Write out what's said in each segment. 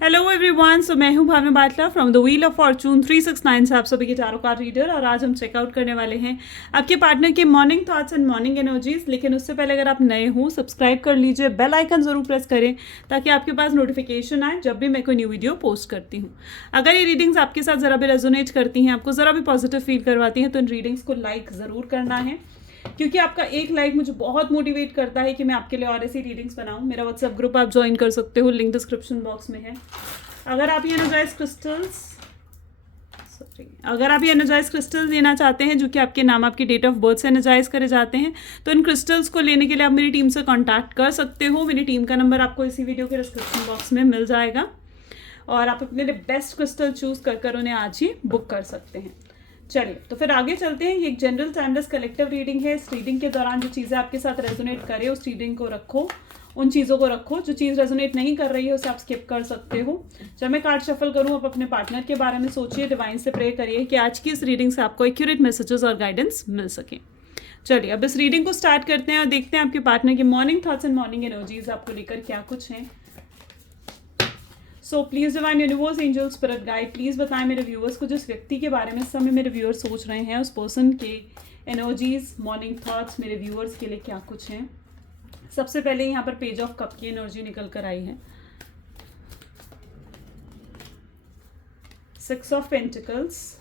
Hello everyone, so मैं हूं Bhavna Batla from the wheel of fortune 369 से आप सभी के टारो कार्ड रीडर। और आज हम चेकआउट करने वाले हैं आपके पार्टनर के morning thoughts and morning energies. लेकिन उससे पहले अगर आप नए हो, सब्सक्राइब कर लीजिए, बेल आइकन जरूर प्रेस करें ताकि आपके पास नोटिफिकेशन आए जब भी मैं कोई न्यू वीडियो पोस्ट करती हूँ। अगर ये रीडिंग्स आपके साथ ज़रा भी रेजोनेट करती हैं, आपको ज़रा भी पॉजिटिव फील करवाती हैं, तो इन रीडिंग्स को लाइक ज़रूर करना है, क्योंकि आपका एक लाइक मुझे बहुत मोटिवेट करता है कि मैं आपके लिए और ऐसी रीडिंग्स बनाऊं। मेरा व्हाट्सएप ग्रुप आप ज्वाइन कर सकते हो, लिंक डिस्क्रिप्शन बॉक्स में है। अगर आप ये एनर्जाइज क्रिस्टल्स लेना चाहते हैं जो कि आपके नाम, आपकी डेट ऑफ बर्थ से एनर्जाइज करे जाते हैं, तो इन क्रिस्टल्स को लेने के लिए आप मेरी टीम से कांटेक्ट कर सकते हो। मेरी टीम का नंबर आपको इसी वीडियो के डिस्क्रिप्शन बॉक्स में मिल जाएगा और आप अपने लिए बेस्ट क्रिस्टल चूज कर उन्हें आज ही बुक कर सकते हैं। चलिए तो फिर आगे चलते हैं। ये एक जनरल टाइमलेस कलेक्टिव रीडिंग है। इस रीडिंग के दौरान जो चीज़ें आपके साथ रेजोनेट करे उस रीडिंग को रखो, उन चीज़ों को रखो। जो चीज़ रेजोनेट नहीं कर रही है उसे आप स्किप कर सकते हो। जब मैं कार्ड शफल करूँ, आप अपने पार्टनर के बारे में सोचिए, डिवाइन से प्रे करिए कि आज की इस रीडिंग से आपको एक्यूरेट मैसेजेस और गाइडेंस मिल सके। चलिए अब इस रीडिंग को स्टार्ट करते हैं और देखते हैं आपके पार्टनर के morning thoughts and morning energies आपको लेकर क्या कुछ हैं। So please divine universe, angel, spirit guide, please बताएं मेरे व्यूअर्स को जिस व्यक्ति के बारे में इस समय मेरे व्यूअर्स सोच रहे हैं, उस पर्सन के एनर्जीज, मॉर्निंग थॉट्स मेरे व्यूअर्स के लिए क्या कुछ हैं। सबसे पहले यहाँ पर पेज ऑफ कप की एनर्जी निकल कर आई है। 6 of pentacles,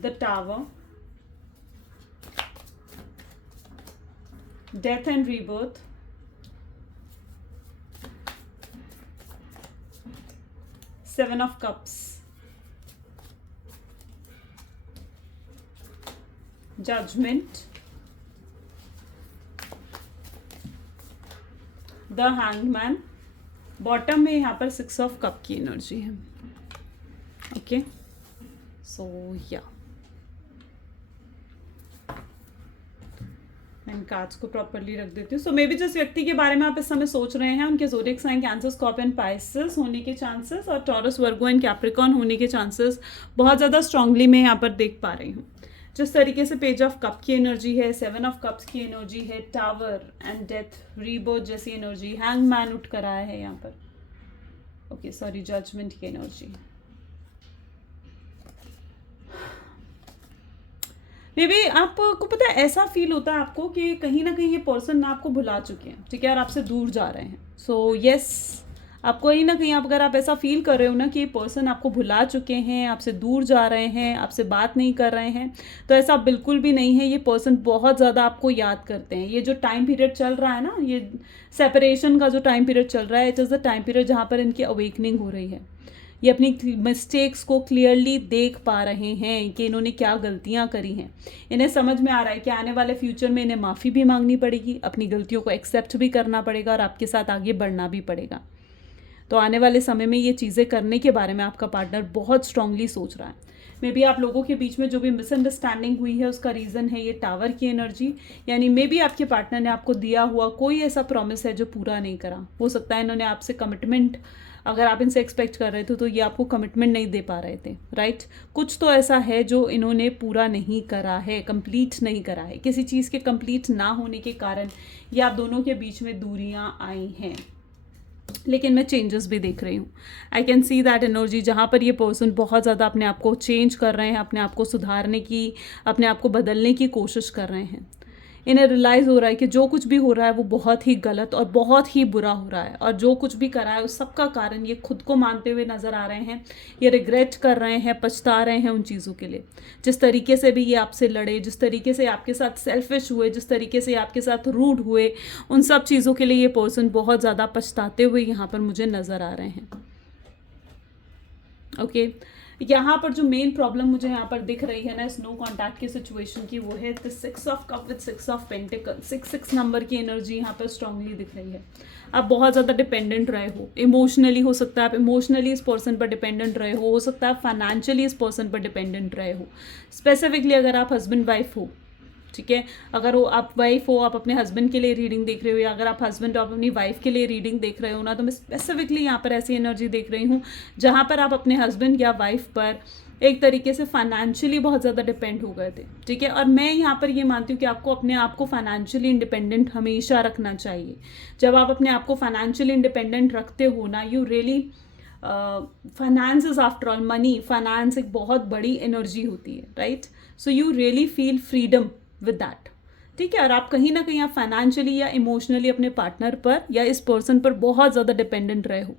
the tower, death and rebirth, Seven of Cups, Judgment, The Hanged Man। Bottom में यहाँ पर 6 ऑफ कप की एनर्जी है। ओके, सो या मैं कार्ड्स को प्रॉपरली रख देती हूँ। सो मे बी जिस व्यक्ति के बारे में आप इस समय सोच रहे हैं उनके zodiac sign cancer, scorpion, pisces होने के चांसेस और टॉरस, वर्गो एंड कैप्रिकॉर्न होने के चांसेस बहुत ज़्यादा स्ट्रांगली मैं यहाँ पर देख पा रही हूँ। जिस तरीके से पेज ऑफ कप की एनर्जी है, 7 ऑफ कप्स की एनर्जी है, टावर एंड डेथ, रीबर्थ जैसी एनर्जी, हैंग मैन उठ कर आया है यहाँ पर। ओके सॉरी, जजमेंट की एनर्जी। मे बी आपको पता है, ऐसा फील होता है आपको कि कहीं ना कहीं ये पर्सन ना आपको भुला चुके हैं, ठीक है, और आपसे दूर जा रहे हैं। सो यस, आपको कहीं ना कहीं अगर आप ऐसा फील कर रहे हो ना कि ये पर्सन आपको भुला चुके हैं, आपसे दूर जा रहे हैं, आपसे बात नहीं कर रहे हैं, तो ऐसा बिल्कुल भी नहीं है। ये पर्सन बहुत ज़्यादा आपको याद करते हैं। ये जो टाइम पीरियड चल रहा है ना, ये सेपरेशन का जो टाइम पीरियड चल रहा है, it is the time period जहाँ पर इनकी अवेकनिंग हो रही है। ये अपनी मिस्टेक्स को क्लियरली देख पा रहे हैं कि इन्होंने क्या गलतियां करी हैं। इन्हें समझ में आ रहा है कि आने वाले फ्यूचर में इन्हें माफ़ी भी मांगनी पड़ेगी, अपनी गलतियों को एक्सेप्ट भी करना पड़ेगा और आपके साथ आगे बढ़ना भी पड़ेगा। तो आने वाले समय में ये चीज़ें करने के बारे में आपका पार्टनर बहुत स्ट्रांगली सोच रहा है। मे बी आप लोगों के बीच में जो भी मिसअंडरस्टैंडिंग हुई है उसका रीज़न है ये टावर की एनर्जी। यानी मे बी आपके पार्टनर ने आपको दिया हुआ कोई ऐसा प्रॉमिस है जो पूरा नहीं करा। हो सकता है इन्होंने आपसे कमिटमेंट, अगर आप इनसे एक्सपेक्ट कर रहे थे तो ये आपको कमिटमेंट नहीं दे पा रहे थे, राइट। कुछ तो ऐसा है जो इन्होंने पूरा नहीं करा है, कंप्लीट नहीं करा है। किसी चीज़ के कंप्लीट ना होने के कारण ये आप दोनों के बीच में दूरियां आई हैं। लेकिन मैं चेंजेस भी देख रही हूँ। आई कैन सी दैट एनर्जी, जहाँ पर ये पर्सन बहुत ज़्यादा अपने आप को चेंज कर रहे हैं, अपने आप को सुधारने की, अपने आप को बदलने की कोशिश कर रहे हैं। इन्हें रियलाइज़ हो रहा है कि जो कुछ भी हो रहा है वो बहुत ही गलत और बहुत ही बुरा हो रहा है, और जो कुछ भी करा है उस सब का कारण ये खुद को मानते हुए नज़र आ रहे हैं। ये रिग्रेट कर रहे हैं, पछता रहे हैं उन चीज़ों के लिए। जिस तरीके से भी ये आपसे लड़े, जिस तरीके से आपके साथ सेल्फिश हुए, जिस तरीके से आपके साथ रूड हुए, उन सब चीज़ों के लिए ये पर्सन बहुत ज़्यादा पछताते हुए यहाँ पर मुझे नज़र आ रहे हैं। ओके, यहाँ पर जो मेन प्रॉब्लम मुझे यहाँ पर दिख रही है ना इस नो कॉन्टैक्ट की सिचुएशन की, वो है the 6 of cup with 6 of pentacle. 6 number की एनर्जी यहाँ पर स्ट्रांगली दिख रही है। आप बहुत ज़्यादा डिपेंडेंट रहे हो इमोशनली, हो सकता है आप इमोशनली इस पर्सन पर डिपेंडेंट रहे हो सकता है आप फाइनेंशियली इस पर्सन पर डिपेंडेंट रहे हो। स्पेसिफिकली अगर आप हस्बैंड वाइफ हो, ठीक है, अगर वो आप वाइफ हो, आप अपने हस्बैंड के लिए रीडिंग देख रहे हो, या अगर आप हस्बैंड हो आप अपनी वाइफ के लिए रीडिंग देख रहे हो ना, तो मैं स्पेसिफिकली यहाँ पर ऐसी एनर्जी देख रही हूँ जहाँ पर आप अपने हस्बैंड या वाइफ पर एक तरीके से फाइनेंशियली बहुत ज़्यादा डिपेंड हो गए थे, ठीक है। और मैं यहाँ पर ये मानती हूँ कि आपको अपने आप को फाइनेंशियली इंडिपेंडेंट हमेशा रखना चाहिए। जब आप अपने आप को फाइनेंशियली इंडिपेंडेंट रखते हो ना, you really, finance is after all money, finance एक बहुत बड़ी एनर्जी होती है, right. So you really feel freedom with that, ठीक है। और आप कहीं ना कहीं आप फाइनेंशियली या इमोशनली अपने पार्टनर पर या इस पर्सन पर बहुत ज़्यादा डिपेंडेंट रहे हो,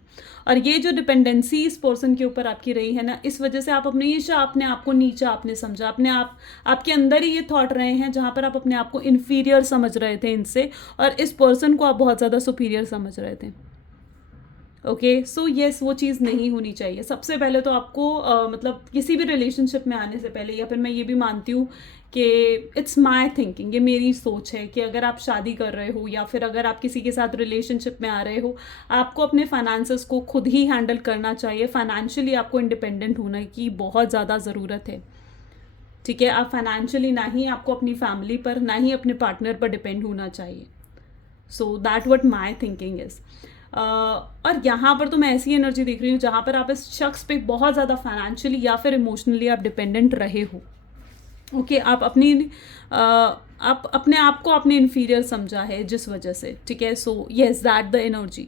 और ये जो डिपेंडेंसी इस पर्सन के ऊपर आपकी रही है ना, इस वजह से आप हमेशा अपने आप को नीचा आपने समझा, अपने आप, आपके अंदर ही ये थॉट रहे हैं जहाँ पर आप अपने आप को इन्फीरियर समझ रहे थे इनसे, और इस पर्सन को आप बहुत ज़्यादा सुपीरियर समझ रहे थे। ओके, सो येस, वो चीज़ नहीं होनी चाहिए। सबसे पहले तो आपको मतलब किसी भी रिलेशनशिप में आने से पहले, या फिर मैं ये भी मानती हूँ कि इट्स माई थिंकिंग, ये मेरी सोच है कि अगर आप शादी कर रहे हो या फिर अगर आप किसी के साथ रिलेशनशिप में आ रहे हो, आपको अपने फाइनेंसेस को खुद ही हैंडल करना चाहिए। फाइनेंशियली आपको इंडिपेंडेंट होने की बहुत ज़्यादा ज़रूरत है, ठीक है। आप फाइनेंशियली ना ही आपको अपनी फैमिली पर, ना ही अपने पार्टनर पर डिपेंड होना चाहिए। So that what my thinking is. और यहाँ पर तो मैं ऐसी एनर्जी देख रही हूँ जहाँ पर आप इस शख्स पे बहुत ज़्यादा फाइनेंशियली या फिर इमोशनली आप डिपेंडेंट रहे हो। ओके, आप अपनी आप अपने आप को आपने इन्फीरियर समझा है जिस वजह से, ठीक है। So yes, that the energy.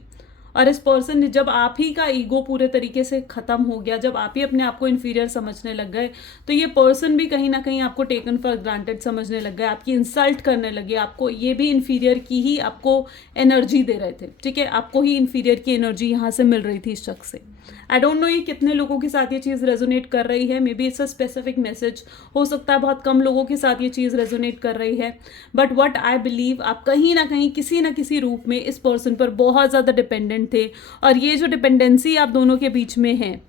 और इस पर्सन ने, जब आप ही का ईगो पूरे तरीके से ख़त्म हो गया, जब आप ही अपने आप को इन्फीरियर समझने लग गए, तो ये पर्सन भी कहीं ना कहीं आपको टेकन फॉर ग्रांटेड समझने लग गए, आपकी इंसल्ट करने लगे, आपको ये भी इन्फीरियर की ही आपको एनर्जी दे रहे थे, ठीक है। आपको ही इन्फीरियर की एनर्जी यहाँ से मिल रही थी इस शख्स से। आई डोंट नो ये कितने लोगों के साथ ये चीज़ रेजोनेट कर रही है, may be it's a specific message, हो सकता है बहुत कम लोगों के साथ ये चीज़ रेजोनेट कर रही है, बट व्हाट आई बिलीव, आप कहीं ना कहीं किसी ना किसी रूप में इस पर्सन पर बहुत ज़्यादा डिपेंडेंट थे, और ये जो डिपेंडेंसी आप दोनों के बीच में है,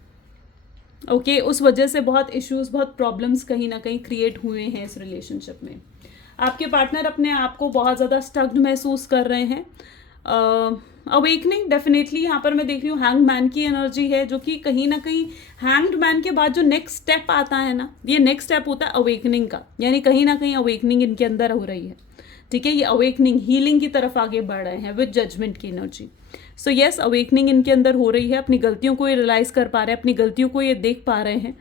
ओके, उस वजह से बहुत इश्यूज़, बहुत प्रॉब्लम्स कहीं ना कहीं क्रिएट हुए हैं इस रिलेशनशिप में। आपके पार्टनर अपने आप को बहुत ज़्यादा स्टक्ड महसूस कर रहे हैं। अवेकनिंग डेफिनेटली यहाँ पर मैं देख रही हूँ हैंग्ड मैन की एनर्जी है, जो कि कहीं ना कहीं हैंग्ड मैन के बाद जो नेक्स्ट स्टेप आता है ना, ये नेक्स्ट स्टेप होता है अवेकनिंग का, यानी कहीं ना कहीं अवेकनिंग इनके अंदर हो रही है, ठीक है। ये अवेकनिंग हीलिंग की तरफ आगे बढ़ रहे हैं विद जजमेंट की एनर्जी। सो येस, अवेकनिंग इनके अंदर हो रही है, अपनी गलतियों को ये रियलाइज़ कर पा रहे हैं, अपनी गलतियों को ये देख पा रहे हैं।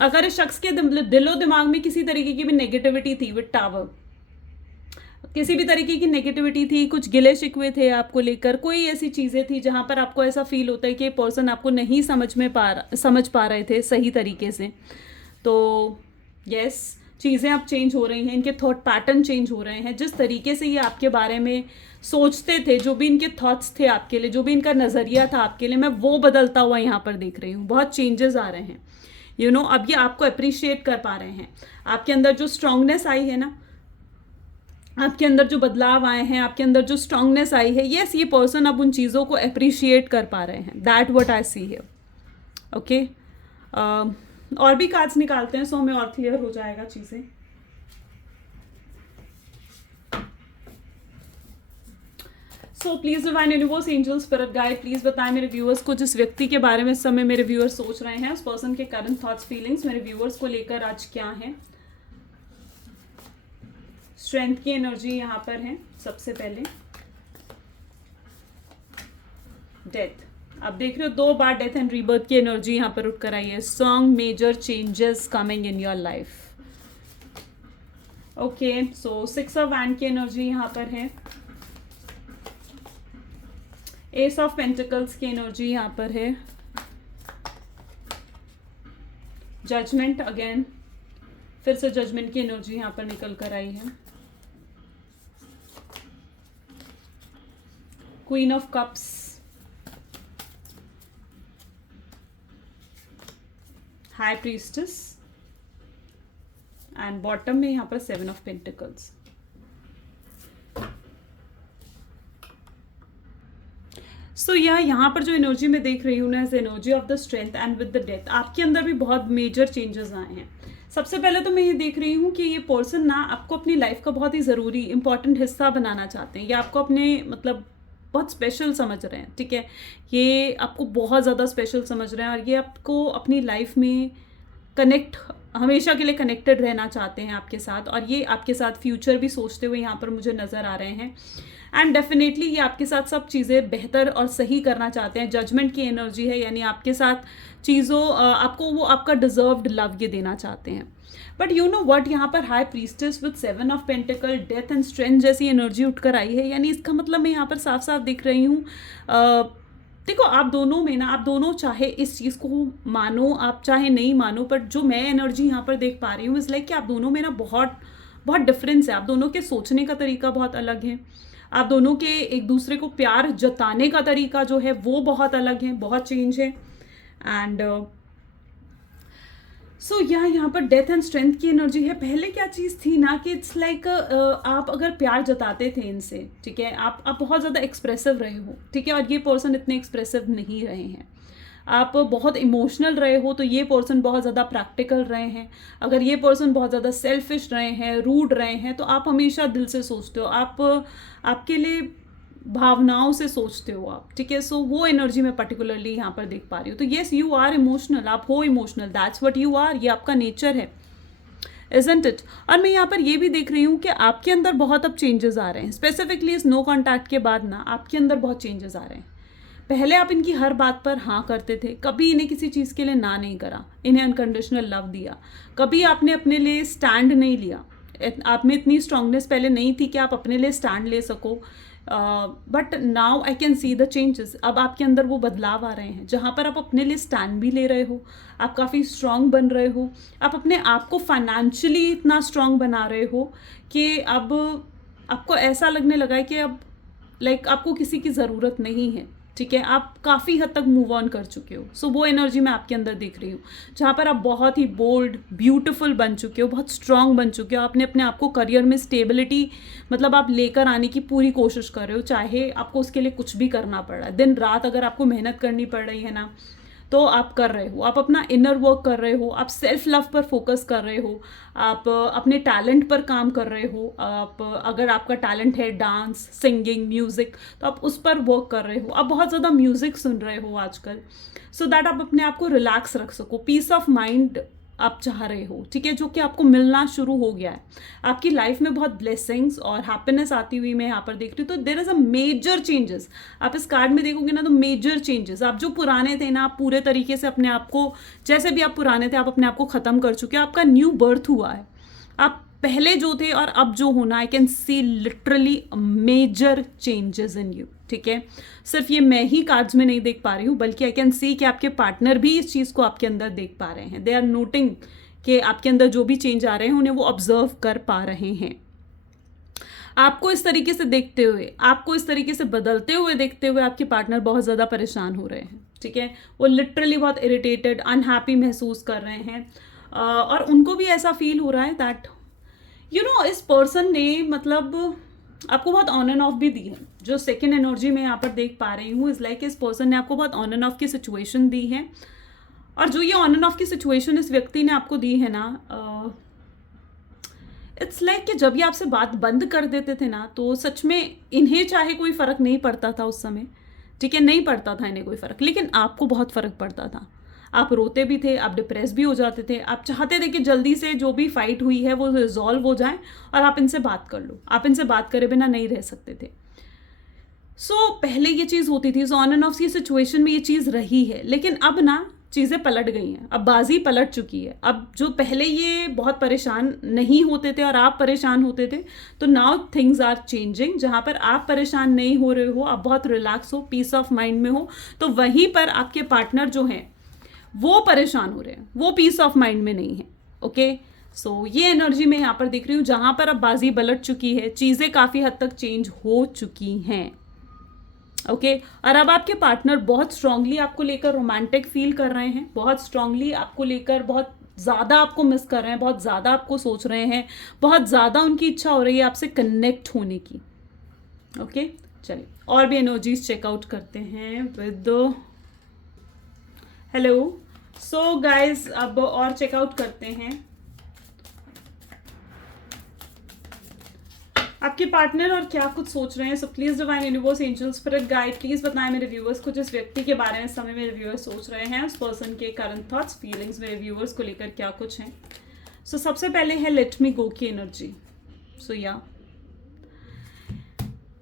अगर इस शख्स के दिलो दिमाग में किसी तरीके की भी नेगेटिविटी थी विद टावर, किसी भी तरीके की नेगेटिविटी थी, कुछ गिले शिकवे थे आपको लेकर, कोई ऐसी चीज़ें थी जहाँ पर आपको ऐसा फील होता है कि पर्सन आपको नहीं समझ पा रहे थे सही तरीके से, तो यस, चीज़ें अब चेंज हो रही हैं, इनके थॉट पैटर्न चेंज हो रहे हैं। जिस तरीके से ये आपके बारे में सोचते थे, जो भी इनके थॉट्स थे आपके लिए, जो भी इनका नज़रिया था आपके लिए, मैं वो बदलता हुआ यहाँ पर देख रही हूँ। बहुत चेंजेस आ रहे हैं, यू नो। अब ये आपको अप्रिशिएट कर पा रहे हैं, आपके अंदर जो स्ट्रांगनेस आई है ना, आपके अंदर जो बदलाव आए हैं, आपके अंदर जो स्ट्रांगनेस आई है, यस, ये पर्सन अब उन चीज़ों को अप्रिशिएट कर पा रहे हैं। That what I see here, okay. और भी कार्ड्स निकालते हैं, सो हमें और क्लियर हो जाएगा चीज़ें। So please divine universe, angels, spirit guide, please बताएं मेरे व्यूअर्स को, जिस व्यक्ति के बारे में इस समय मेरे व्यूअर्स सोच रहे हैं, उस पर्सन के करंट थॉट्स, फीलिंग्स मेरे व्यूअर्स को लेकर आज क्या है। स्ट्रेंथ की एनर्जी यहाँ पर है सबसे पहले। डेथ, आप देख रहे हो 2 बार डेथ एंड रीबर्थ की एनर्जी यहाँ पर उठ कर आई है। Strong major changes coming in your life, okay. So 6 of wand की एनर्जी यहाँ पर है। एस ऑफ पेंटिकल्स की एनर्जी यहाँ पर है। जजमेंट, अगेन फिर से जजमेंट की एनर्जी यहाँ पर निकल कर आई है। Queen of cups, high priestess, and bottom में यहाँ पर 7 ऑफ पेंटिकल्स। सो यहाँ पर जो एनर्जी मैं देख रही हूँ ना, as energy of the strength and with the death, आपके अंदर भी बहुत मेजर चेंजेस आए हैं। सबसे पहले तो मैं ये देख रही हूँ कि ये पर्सन ना आपको अपनी लाइफ का बहुत ही ज़रूरी इंपॉर्टेंट हिस्सा बनाना चाहते हैं, या आपको अपने मतलब बहुत स्पेशल समझ रहे हैं, ठीक है। ये आपको बहुत ज़्यादा स्पेशल समझ रहे हैं, और ये आपको अपनी लाइफ में हमेशा के लिए कनेक्टेड रहना चाहते हैं आपके साथ, और ये आपके साथ फ्यूचर भी सोचते हुए यहाँ पर मुझे नज़र आ रहे हैं। एंड डेफिनेटली ये आपके साथ सब चीज़ें बेहतर और सही करना चाहते हैं. जजमेंट की एनर्जी है, यानी आपके साथ चीज़ों आपको वो आपका डिजर्व्ड लव ये देना चाहते हैं. बट यू नो वट, यहाँ पर high priestess with 7 of pentacle, death and strength जैसी एनर्जी उठकर आई है. यानी इसका मतलब मैं यहाँ पर साफ साफ दिख रही हूँ. देखो आप दोनों में ना, आप दोनों चाहे इस चीज़ को मानो, आप चाहे नहीं मानो, बट जो मैं एनर्जी यहाँ पर देख पा रही हूँ इज़ लाइक कि आप दोनों में ना बहुत बहुत डिफरेंस है. आप दोनों के सोचने का तरीका बहुत अलग है. आप दोनों के एक दूसरे को प्यार जताने का तरीका जो है वो बहुत अलग है, बहुत चेंज है. एंड सो यहाँ पर डेथ एंड स्ट्रेंथ की एनर्जी है. पहले क्या चीज़ थी ना कि इट्स लाइक आप अगर प्यार जताते थे इनसे, ठीक है, आप बहुत ज़्यादा एक्सप्रेसिव रहे हो, ठीक है, और ये पर्सन इतने एक्सप्रेसिव नहीं रहे हैं. आप बहुत इमोशनल रहे हो तो ये पर्सन बहुत ज़्यादा प्रैक्टिकल रहे हैं. अगर ये पर्सन बहुत ज़्यादा सेल्फिश रहे हैं, रूड रहे हैं, तो आप हमेशा दिल से सोचते हो, आप आपके लिए भावनाओं से सोचते हो आप, ठीक है. सो वो एनर्जी मैं पर्टिकुलरली यहाँ पर देख पा रही हूँ. तो येस, यू आर इमोशनल, आप हो emotional, that's what you are, ये आपका नेचर है, इजंट इट. और मैं यहाँ पर ये भी देख रही हूँ कि आपके अंदर बहुत अब चेंजेस आ रहे हैं. स्पेसिफिकली इस नो कॉन्टैक्ट के बाद ना आपके अंदर बहुत चेंजेस आ रहे हैं. पहले आप इनकी हर बात पर हाँ करते थे, कभी इन्हें किसी चीज़ के लिए ना नहीं करा, इन्हें अनकंडीशनल लव दिया, कभी आपने अपने लिए स्टैंड नहीं लिया. आप में इतनी स्ट्रांगनेस पहले नहीं थी कि आप अपने लिए स्टैंड ले सको. But now I can see the changes. अब आपके अंदर वो बदलाव आ रहे हैं जहाँ पर आप अपने लिए स्टैंड भी ले रहे हो, आप काफ़ी स्ट्रांग बन रहे हो, आप अपने आप को फाइनेंशियली इतना स्ट्रांग बना रहे हो कि अब आपको ऐसा लगने लगा है कि अब लाइक आपको किसी की ज़रूरत नहीं है, ठीक है. आप काफ़ी हद तक मूव ऑन कर चुके हो. सो वो एनर्जी मैं आपके अंदर देख रही हूँ जहाँ पर आप बहुत ही बोल्ड, ब्यूटीफुल बन चुके हो, बहुत स्ट्रांग बन चुके हो. आपने अपने आप को करियर में स्टेबिलिटी मतलब आप लेकर आने की पूरी कोशिश कर रहे हो, चाहे आपको उसके लिए कुछ भी करना पड़ रहा है. दिन रात अगर आपको मेहनत करनी पड़ रही है ना, तो आप कर रहे हो. आप अपना इनर वर्क कर रहे हो, आप सेल्फ लव पर फोकस कर रहे हो, आप अपने टैलेंट पर काम कर रहे हो. आप अगर आपका टैलेंट है डांस, सिंगिंग, म्यूज़िक, तो आप उस पर वर्क कर रहे हो. आप बहुत ज़्यादा म्यूज़िक सुन रहे हो आजकल, सो दैट आप अपने आप को रिलैक्स रख सको. पीस ऑफ माइंड आप चाह रहे हो, ठीक है, जो कि आपको मिलना शुरू हो गया है. आपकी लाइफ में बहुत ब्लेसिंग्स और हैप्पीनेस आती हुई मैं यहाँ पर देख रही हूँ. तो there is a major changes. आप इस कार्ड में देखोगे ना तो मेजर चेंजेस. आप जो पुराने थे ना, आप पूरे तरीके से अपने आप को, जैसे भी आप पुराने थे, आप अपने आप को ख़त्म कर चुके हो. आपका न्यू बर्थ हुआ है. आप पहले जो थे और अब जो होना, I can see literally major changes in you, ठीक है. सिर्फ ये मैं ही कार्ड्स में नहीं देख पा रही हूँ, बल्कि आई कैन सी कि आपके पार्टनर भी इस चीज़ को आपके अंदर देख पा रहे हैं. दे आर नोटिंग कि आपके अंदर जो भी चेंज आ रहे हैं उन्हें वो ऑब्जर्व कर पा रहे हैं. आपको इस तरीके से देखते हुए, आपको इस तरीके से बदलते हुए देखते हुए आपके पार्टनर बहुत ज़्यादा परेशान हो रहे हैं, ठीक है. वो लिटरली बहुत इरिटेटेड, अनहैप्पी महसूस कर रहे हैं. और उनको भी ऐसा फील हो रहा है दैट यू नो इस पर्सन ने मतलब आपको बहुत ऑन एंड ऑफ भी दी है. जो सेकेंड एनर्जी में यहाँ पर देख पा रही हूँ इज़ लाइक इस पर्सन ने आपको बहुत ऑन एंड ऑफ की सिचुएशन दी है. और जो ये ऑन एंड ऑफ की सिचुएशन इस व्यक्ति ने आपको दी है ना, इट्स लाइक कि जब ये आपसे बात बंद कर देते थे ना, तो सच में इन्हें चाहे कोई फ़र्क नहीं पड़ता था उस समय, ठीक है, नहीं पड़ता था इन्हें कोई फ़र्क, लेकिन आपको बहुत फ़र्क पड़ता था. आप रोते भी थे, आप डिप्रेस भी हो जाते थे, आप चाहते थे कि जल्दी से जो भी फाइट हुई है वो रिजॉल्व हो जाए और आप इनसे बात कर लो. आप इनसे बात करे बिना नहीं रह सकते थे. सो पहले ये चीज़ होती थी. सो ऑन एंड ऑफ की सिचुएशन में ये चीज़ रही है, लेकिन अब ना चीज़ें पलट गई हैं. अब बाजी पलट चुकी है. अब जो पहले ये बहुत परेशान नहीं होते थे और आप परेशान होते थे, तो नाउ थिंग्स आर चेंजिंग. जहाँ पर आप परेशान नहीं हो रहे हो, आप बहुत रिलैक्स हो, पीस ऑफ माइंड में हो, तो वहीं पर आपके पार्टनर जो हैं वो परेशान हो रहे हैं, वो पीस ऑफ माइंड में नहीं है. ओके, सो ये एनर्जी मैं यहाँ पर दिख रही हूँ जहाँ पर अब बाजी पलट चुकी है, चीज़ें काफ़ी हद तक चेंज हो चुकी हैं. ओके, और अब आपके पार्टनर बहुत स्ट्रांगली आपको लेकर रोमांटिक फील कर रहे हैं, बहुत स्ट्रांगली आपको लेकर बहुत ज़्यादा आपको मिस कर रहे हैं, बहुत ज़्यादा आपको सोच रहे हैं, बहुत ज़्यादा उनकी इच्छा हो रही है आपसे कनेक्ट होने की. ओके, चलिए और भी एनर्जीज चेकआउट करते हैं विद हेलो. सो गाइज अब और चेकआउट करते हैं. आपके पार्टनर और क्या कुछ सोच रहे हैं. So please divine universe, angels, spirit guide, please बताएं मेरे व्यूअर्स को जिस व्यक्ति के बारे में इस समय मेरे व्यूअर्स सोच रहे हैं, उस पर्सन के करंट थॉट्स, फीलिंग्स मेरे व्यूअर्स को लेकर क्या कुछ हैं. सो सबसे पहले है लेट मी गो की energy. So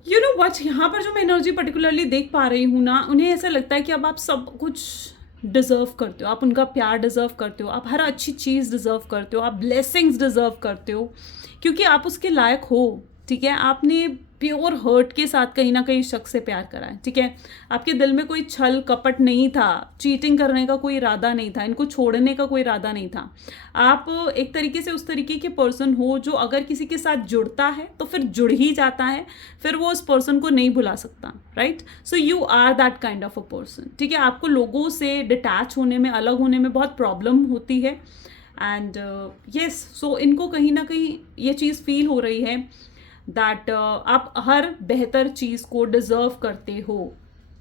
you know what, यहाँ पर जो मैं एनर्जी पर्टिकुलरली देख पा रही हूँ ना, उन्हें ऐसा लगता है कि अब आप सब कुछ डिज़र्व करते हो, आप उनका प्यार डिज़र्व करते हो, आप हर अच्छी चीज़ डिज़र्व करते हो, आप ब्लेसिंग्स डिज़र्व करते हो, क्योंकि आप उसके लायक हो। ठीक है, आपने प्योर हर्ट के साथ कहीं ना कहीं शख्स से प्यार करा है। ठीक है, आपके दिल में कोई छल कपट नहीं था, चीटिंग करने का कोई इरादा नहीं था, इनको छोड़ने का कोई इरादा नहीं था। आप एक तरीके से उस तरीके के पर्सन हो जो अगर किसी के साथ जुड़ता है तो फिर जुड़ ही जाता है, फिर वो उस पर्सन को नहीं भुला सकता। Right, so you are that kind of a person. ठीक है, आपको लोगों से डिटैच होने में, अलग होने में बहुत प्रॉब्लम होती है। एंड यस, सो इनको कहीं ना कहीं ये चीज़ फील हो रही है दैट आप हर बेहतर चीज़ को डिज़र्व करते हो।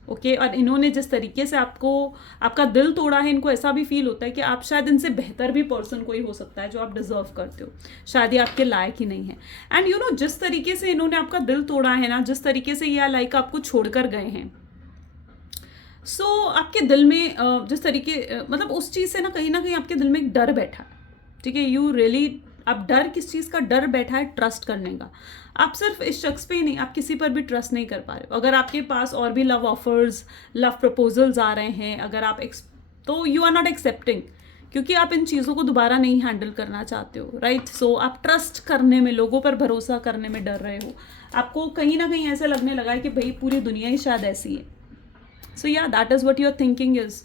ओके, और इन्होंने जिस तरीके से आपको, आपका दिल तोड़ा है, इनको ऐसा भी फील होता है कि आप शायद इनसे बेहतर भी पर्सन कोई हो सकता है जो आप डिज़र्व करते हो, शायद ये आपके लायक ही नहीं है। एंड यू नो जिस तरीके से इन्होंने आपका दिल तोड़ा है ना, जिस तरीके से ये लाइक आपको छोड़कर गए हैं, सो आपके दिल में जिस तरीके मतलब उस चीज़ से ना कहीं आपके दिल में एक डर बैठा है। ठीक है, यू रियली, अब डर किस चीज़ का डर बैठा है? ट्रस्ट करने का। आप सिर्फ इस शख्स पे ही नहीं, आप किसी पर भी ट्रस्ट नहीं कर पा रहे हो। अगर आपके पास और भी लव ऑफर्स, लव प्रपोजल्स आ रहे हैं, अगर आप तो यू आर नॉट एक्सेप्टिंग, क्योंकि आप इन चीज़ों को दोबारा नहीं हैंडल करना चाहते हो। राइट, सो आप ट्रस्ट करने में, लोगों पर भरोसा करने में डर रहे हो। आपको कहीं ना कहीं ऐसा लगने लगा है कि भाई पूरी दुनिया ही शायद ऐसी है। So yeah that is what your thinking is.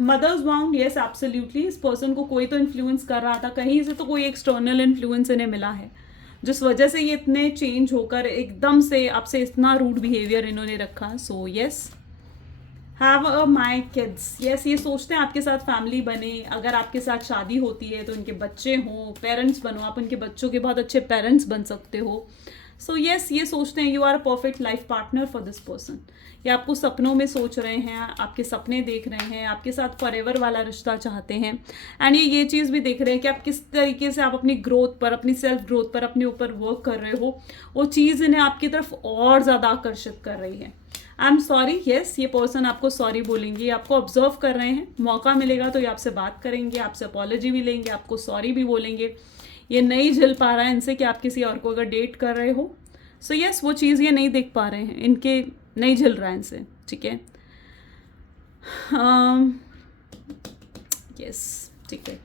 Mother's bound, yes absolutely, इस पर्सन को कोई तो इन्फ्लुएंस कर रहा था, कहीं से तो कोई एक्सटर्नल इन्फ्लुएंस इन्हें मिला है, जिस वजह से ये इतने चेंज होकर एकदम से आपसे इतना रूड बिहेवियर इन्होंने रखा। So yes, have a my kids, yes, ये सोचते हैं आपके साथ फैमिली बने, अगर आपके साथ शादी होती है तो इनके बच्चे हों, पेरेंट्स बनो, आप उनके बच्चों के बहुत अच्छे पेरेंट्स बन सकते हो। सो येस, ये सोचते हैं you are a perfect life partner for this person. ये आपको सपनों में सोच रहे हैं, आपके सपने देख रहे हैं, आपके साथ फॉरएवर वाला रिश्ता चाहते हैं। एंड ये चीज़ भी देख रहे हैं कि आप किस तरीके से आप अपनी ग्रोथ पर, अपनी सेल्फ ग्रोथ पर, अपने ऊपर वर्क कर रहे हो। वो चीज़ इन्हें आपकी तरफ और ज़्यादा आकर्षित कर रही है। आई एम सॉरी, येस, ये पर्सन आपको सॉरी बोलेंगे, आपको ऑब्जर्व कर रहे हैं, मौका मिलेगा तो ये आपसे बात करेंगे, आपसे अपॉलॉजी भी लेंगे, आपको सॉरी भी बोलेंगे। ये नहीं झेल पा रहा है इनसे कि आप किसी और को अगर डेट कर रहे हो। सो येस, वो चीज़ ये नहीं देख पा रहे हैं, इनके नहीं झेल रहा है इनसे। ठीक है, यस, ठीक है।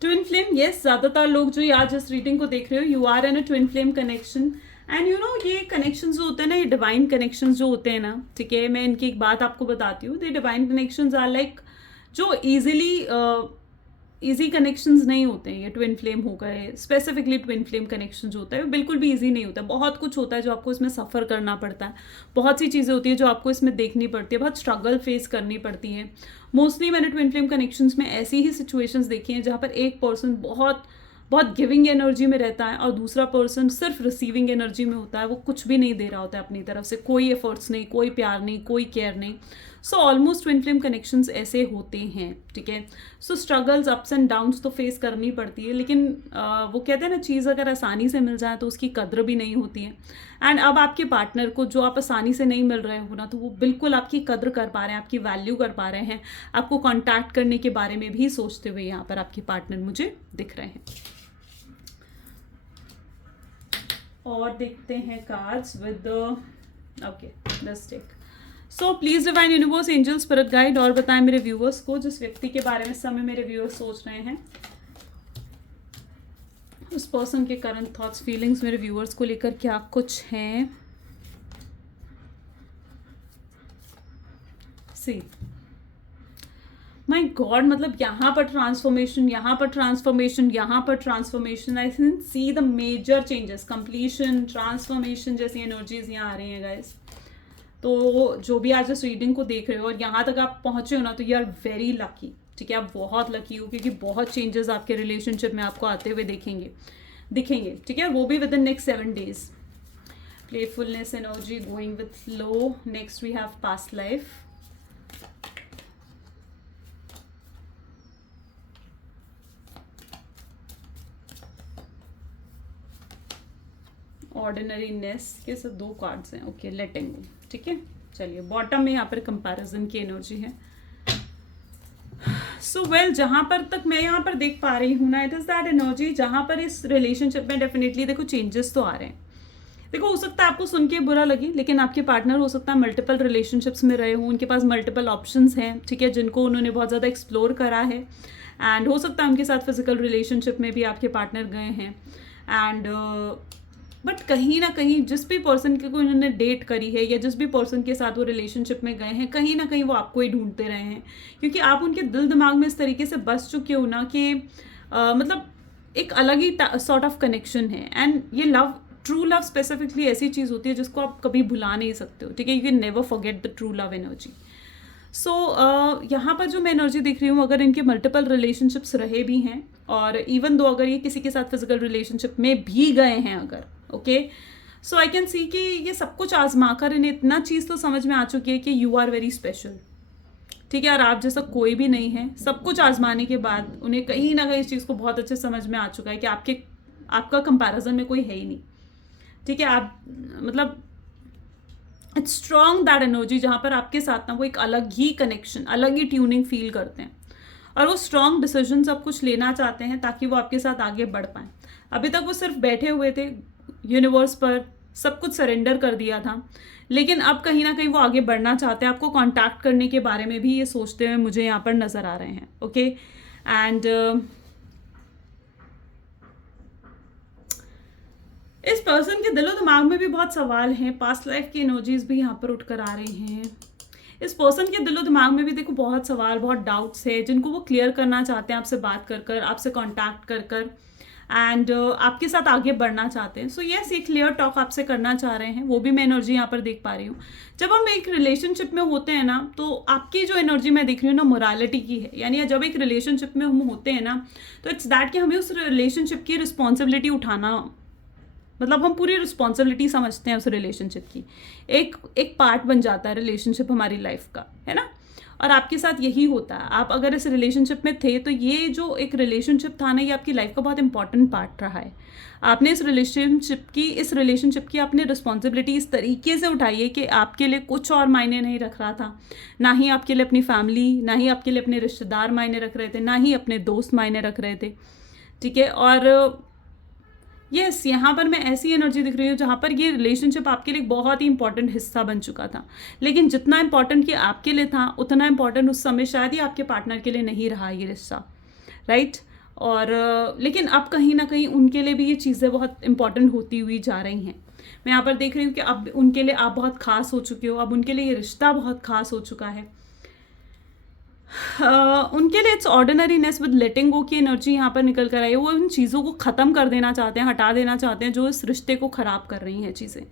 ट्विन फ्लेम, यस, ज़्यादातर लोग जो आज इस रीडिंग को देख रहे हो, you are in a twin flame connection. And you know ये कनेक्शन जो होते हैं ना, ये डिवाइन कनेक्शन जो होते हैं ना, ठीक है, मैं इनकी एक बात आपको बताती हूँ। The divine connections are like जो ईजी कनेक्शंस नहीं होते हैं। ये ट्विन फ्लेम हो गए, स्पेसिफिकली ट्विन फ्लेम कनेक्शन जो होता है वो बिल्कुल भी ईजी नहीं होता है। बहुत कुछ होता है जो आपको इसमें सफ़र करना पड़ता है, बहुत सी चीज़ें होती है जो आपको इसमें देखनी पड़ती है, बहुत स्ट्रगल फेस करनी पड़ती है। मोस्टली मैंने ट्विन फ्लेम कनेक्शंस में ऐसी ही सिचुएशंस देखी हैं जहाँ पर एक पर्सन बहुत बहुत गिविंग एनर्जी में रहता है और दूसरा पर्सन सिर्फ रिसीविंग एनर्जी में होता है। वो कुछ भी नहीं दे रहा होता है अपनी तरफ से, कोई एफर्ट्स नहीं, कोई प्यार नहीं, कोई केयर नहीं। So almost twin flame connections ऐसे होते हैं। ठीक है, सो स्ट्रगल्स, अप्स एंड डाउन्स तो फेस करनी पड़ती है, लेकिन वो कहते हैं ना, चीज़ अगर आसानी से मिल जाए तो उसकी कद्र भी नहीं होती है। एंड अब आपके पार्टनर को जो आप आसानी से नहीं मिल रहे हो ना, तो वो बिल्कुल आपकी कद्र कर पा रहे हैं, आपकी वैल्यू कर पा रहे हैं, आपको कॉन्टैक्ट करने के बारे में भी सोचते हुए यहाँ पर आपके पार्टनर मुझे दिख रहे हैं। और देखते हैं cards with okay, let's take. So please divine universe, angel, spirit guide, और बताएं मेरे व्यूअर्स को, जिस व्यक्ति के बारे में समय मेरे व्यूअर्स सोच रहे हैं, उस पर्सन के करंट थॉट्स, फीलिंग्स मेरे व्यूअर्स को लेकर क्या कुछ हैं। सी माय गॉड, मतलब यहाँ पर ट्रांसफॉर्मेशन, यहाँ पर ट्रांसफॉर्मेशन, यहाँ पर transformation. I can see the major changes, completion, transformation जैसी एनर्जीज यहाँ आ रही हैं गाइस। तो जो भी आज इस रीडिंग को देख रहे हो और यहाँ तक आप पहुँचे हो ना, तो यू आर वेरी लकी। ठीक है, आप बहुत लकी हो, क्योंकि बहुत चेंजेस आपके रिलेशनशिप में आपको आते हुए दिखेंगे। ठीक है, वो भी within next 7 days। Playfulness energy going with flow. Next we have past life. Ordinariness के सब 2 कार्ड्स हैं। Okay, letting go. ठीक है, चलिए, बॉटम में यहाँ पर कंपैरिजन की एनर्जी है। सो वेल, जहाँ पर तक मैं यहाँ पर देख पा रही हूँ ना, इट इज़ दैट एनर्जी जहाँ पर इस रिलेशनशिप में डेफिनेटली देखो चेंजेस तो आ रहे हैं। देखो, हो सकता है आपको सुन के बुरा लगे, लेकिन आपके पार्टनर हो सकता है मल्टीपल रिलेशनशिप्स में रहे हों, उनके पास मल्टीपल ऑप्शंस हैं, ठीक है, जिनको उन्होंने बहुत ज़्यादा एक्सप्लोर करा है। एंड हो सकता है उनके साथ फिजिकल रिलेशनशिप में भी आपके पार्टनर गए हैं। एंड बट कहीं ना कहीं जिस भी पर्सन के को इन्होंने डेट करी है या जिस भी पर्सन के साथ वो रिलेशनशिप में गए हैं, कहीं ना कहीं वो आपको ही ढूंढते रहे हैं, क्योंकि आप उनके दिल दिमाग में इस तरीके से बस चुके हो ना कि मतलब एक अलग ही सॉर्ट ऑफ कनेक्शन है। एंड ये लव, ट्रू लव स्पेसिफिकली ऐसी चीज़ होती है जिसको आप कभी भुला नहीं सकते हो, ठीक है, you can never forget the true love energy. So यहाँ पर जो मैं एनर्जी देख रही हूँ, अगर इनके मल्टीपल रिलेशनशिप्स रहे भी हैं और इवन दो अगर ये किसी के साथ फिजिकल रिलेशनशिप में भी गए हैं अगर, ओके, सो आई कैन सी कि ये सब कुछ आजमा कर इन्हें इतना चीज़ तो समझ में आ चुकी है कि यू आर वेरी स्पेशल, ठीक है, और आप जैसा कोई भी नहीं है। सब कुछ आजमाने के बाद उन्हें कहीं ना कहीं इस चीज़ को बहुत अच्छे समझ में आ चुका है कि आपका कंपैरिजन में कोई है ही नहीं, ठीक है। आप मतलब इट्स स्ट्रॉन्ग दैट एनर्जी जहाँ पर आपके साथ ना वो एक अलग ही कनेक्शन, अलग ही ट्यूनिंग फील करते हैं और वो स्ट्रॉन्ग डिसीजन सब कुछ लेना चाहते हैं ताकि वो आपके साथ आगे बढ़ पाएँ। अभी तक वो सिर्फ बैठे हुए थे, यूनिवर्स पर सब कुछ सरेंडर कर दिया था, लेकिन अब कहीं ना कहीं वो आगे बढ़ना चाहते हैं। आपको कांटेक्ट करने के बारे में भी ये सोचते हुए मुझे यहाँ पर नज़र आ रहे हैं, ओके। एंड इस पर्सन के दिलो दिमाग में भी बहुत सवाल हैं, पास्ट लाइफ की एनर्जीज भी यहाँ पर उठकर आ रही हैं। इस पर्सन के दिलो दिमाग में भी देखो बहुत सवाल, बहुत डाउट्स है जिनको वो क्लियर करना चाहते हैं आपसे बात कर कर, आपसे कांटेक्ट कर कर, एंड आपके साथ आगे बढ़ना चाहते हैं। सो यस, ये क्लियर टॉक आपसे करना चाह रहे हैं, वो भी मैं एनर्जी यहाँ पर देख पा रही हूँ। जब हम एक रिलेशनशिप में होते हैं ना, तो आपकी जो एनर्जी मैं देख रही हूँ ना, मोरालिटी की है। यानी जब एक रिलेशनशिप में हम होते हैं ना, तो इट्स दैट कि हमें उस रिलेशनशिप की रिस्पॉन्सिबिलिटी उठाना, मतलब हम पूरी रिस्पॉन्सिबिलिटी समझते हैं उस रिलेशनशिप की, एक पार्ट बन जाता है रिलेशनशिप हमारी लाइफ का, है ना। और आपके साथ यही होता है, आप अगर इस रिलेशनशिप में थे तो ये जो एक रिलेशनशिप था ना, ये आपकी लाइफ का बहुत इंपॉर्टेंट पार्ट रहा है। आपने इस रिलेशनशिप की आपने रिस्पॉन्सिबिलिटी इस तरीके से उठाई है कि आपके लिए कुछ और मायने नहीं रख रहा था, ना ही आपके लिए अपनी फैमिली, ना ही आपके लिए अपने रिश्तेदार मायने रख रहे थे, ना ही अपने दोस्त मायने रख रहे थे, ठीक है। और यस, यहाँ पर मैं ऐसी एनर्जी दिख रही हूँ जहाँ पर ये रिलेशनशिप आपके लिए बहुत ही इंपॉर्टेंट हिस्सा बन चुका था, लेकिन जितना इंपॉर्टेंट कि आपके लिए था उतना इंपॉर्टेंट उस समय शायद ही आपके पार्टनर के लिए नहीं रहा ये रिश्ता, राइट। और लेकिन अब कहीं ना कहीं उनके लिए भी ये चीज़ें बहुत इंपॉर्टेंट होती हुई जा रही हैं। मैं यहाँ पर देख रही हूँ कि अब उनके लिए आप बहुत खास हो चुके हो, अब उनके लिए ये रिश्ता बहुत खास हो चुका है। उनके लिए इट्स ऑर्डिनरीनेस विद लेटिंग गो की एनर्जी यहाँ पर निकल कर आई है। वो उन चीज़ों को ख़त्म कर देना चाहते हैं, हटा देना चाहते हैं जो इस रिश्ते को ख़राब कर रही हैं चीज़ें,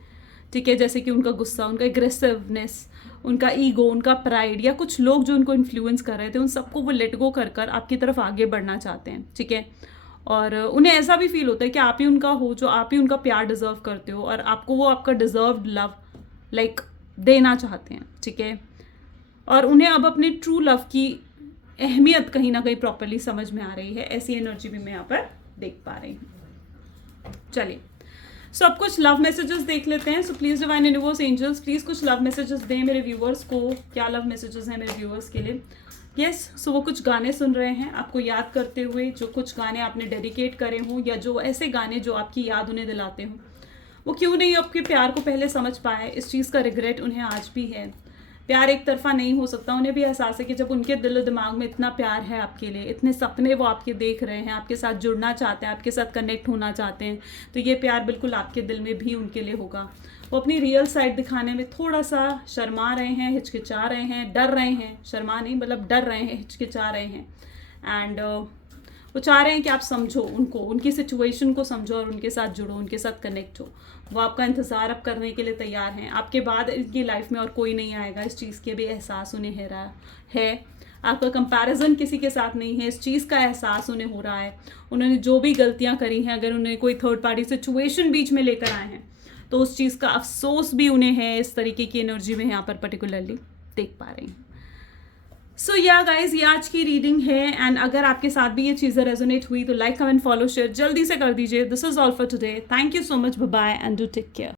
ठीक है, जैसे कि उनका गुस्सा, उनका एग्रेसिवनेस, उनका ईगो, उनका प्राइड, या कुछ लोग जो उनको इन्फ्लुएंस कर रहे थे, उन सबको वो लेट गो कर कर आपकी तरफ आगे बढ़ना चाहते हैं, ठीक है। और उन्हें ऐसा भी फील होता है कि आप ही उनका हो, जो आप ही उनका प्यार डिज़र्व करते हो और आपको वो आपका डिज़र्व्ड लव लाइक देना चाहते हैं, ठीक है। और उन्हें अब अपनी ट्रू लव की अहमियत कहीं ना कहीं प्रॉपरली समझ में आ रही है। ऐसी एनर्जी भी मैं यहाँ पर देख पा रही हूँ। चलिए, सो अब कुछ लव मैसेजेस देख लेते हैं। So please divine universe angels, please कुछ लव मैसेजेस दें मेरे व्यूअर्स को। क्या लव मैसेजेस हैं मेरे व्यूअर्स के लिए? यस, सो वो कुछ गाने सुन रहे हैं आपको याद करते हुए, जो कुछ गाने आपने डेडिकेट करे हों, या जो ऐसे गाने जो आपकी याद उन्हें दिलाते हों। वो क्यों नहीं आपके प्यार को पहले समझ पाए, इस चीज़ का रिग्रेट उन्हें आज भी है। प्यार एक तरफा नहीं हो सकता, उन्हें भी एहसास है कि जब उनके दिल दिमाग में इतना प्यार है आपके लिए, इतने सपने वो आपके देख रहे हैं, आपके साथ जुड़ना चाहते हैं, आपके साथ कनेक्ट होना चाहते हैं, तो ये प्यार बिल्कुल आपके दिल में भी उनके लिए होगा। वो अपनी रियल साइड दिखाने में थोड़ा सा शर्मा रहे हैं, हिचकिचा रहे हैं, डर रहे हैं, शर्मा नहीं मतलब डर रहे हैं, हिचकिचा रहे हैं। एंड वो चाह रहे हैं कि आप समझो उनको, उनकी सिचुएशन को समझो और उनके साथ जुड़ो, उनके साथ कनेक्ट हो। वो आपका इंतज़ार अब करने के लिए तैयार हैं। आपके बाद इनकी लाइफ में और कोई नहीं आएगा, इस चीज़ के भी एहसास उन्हें है रहा है। आपका कंपैरिजन किसी के साथ नहीं है, इस चीज़ का एहसास उन्हें हो रहा है। उन्होंने जो भी गलतियां करी हैं, अगर उन्हें कोई थर्ड पार्टी सिचुएशन बीच में लेकर आए हैं, तो उस चीज़ का अफसोस भी उन्हें है। इस तरीके की एनर्जी में यहाँ पर पर्टिकुलरली देख पा रही हूँ। सो या गाइज, ये आज की रीडिंग है। एंड अगर आपके साथ भी ये चीज़ें रेजोनेट हुई तो लाइक, कमेंट, फॉलो, शेयर जल्दी से कर दीजिए। This is all for today. Thank you so much, bye bye and do take care.